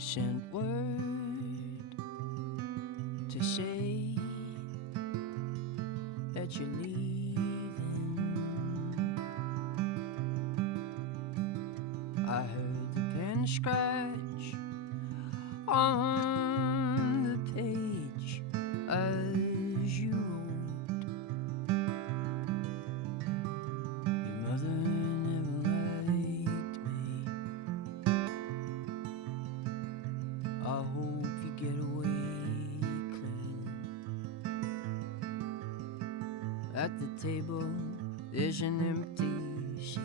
sent word to say that you're leaving. I heard the pen scratch on the page as you wrote. Your mother never liked me. I hope you get away clean. At the table there's an empty seat,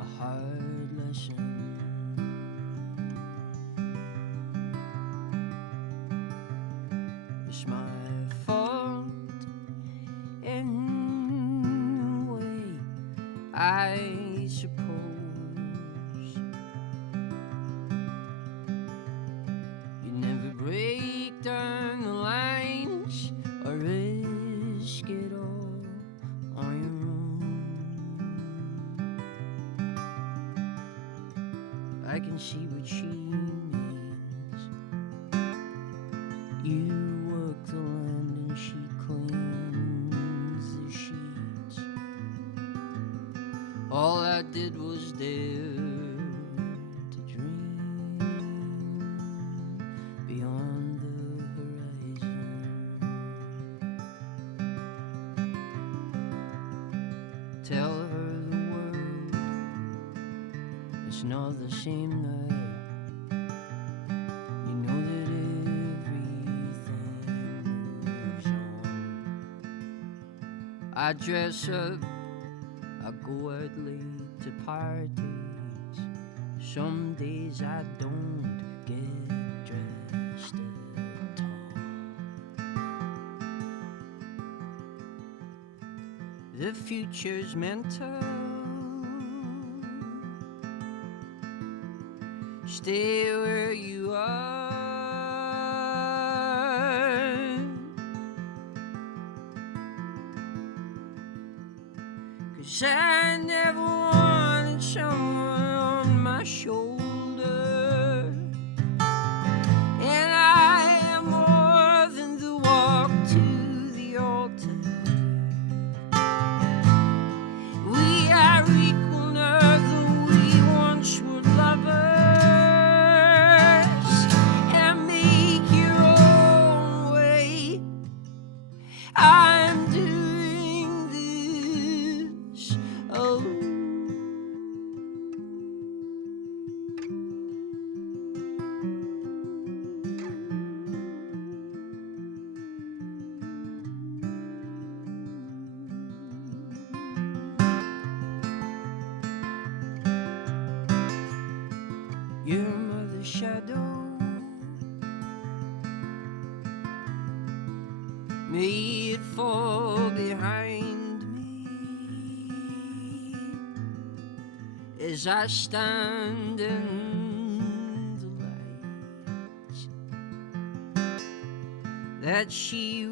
a hard lesson. It's my fault in a way, I suppose. You never break down the lines or risk it all on your own. I can see what she means. You work the land and she cleans the sheets. All I did was dare to dream beyond the horizon. Tell her the world is not the same now. You know that everything moves on. I dress up, I go out late to parties. Some days I don't get dressed at all. The future's mental. Stay where you are, 'cause I never wanted someone on my shoulder, and I am more than the walk to the altar. We are equal now, though we once were lovers. I'm doing this alone. Your mother's shadow may it fall behind me as I stand in the light that she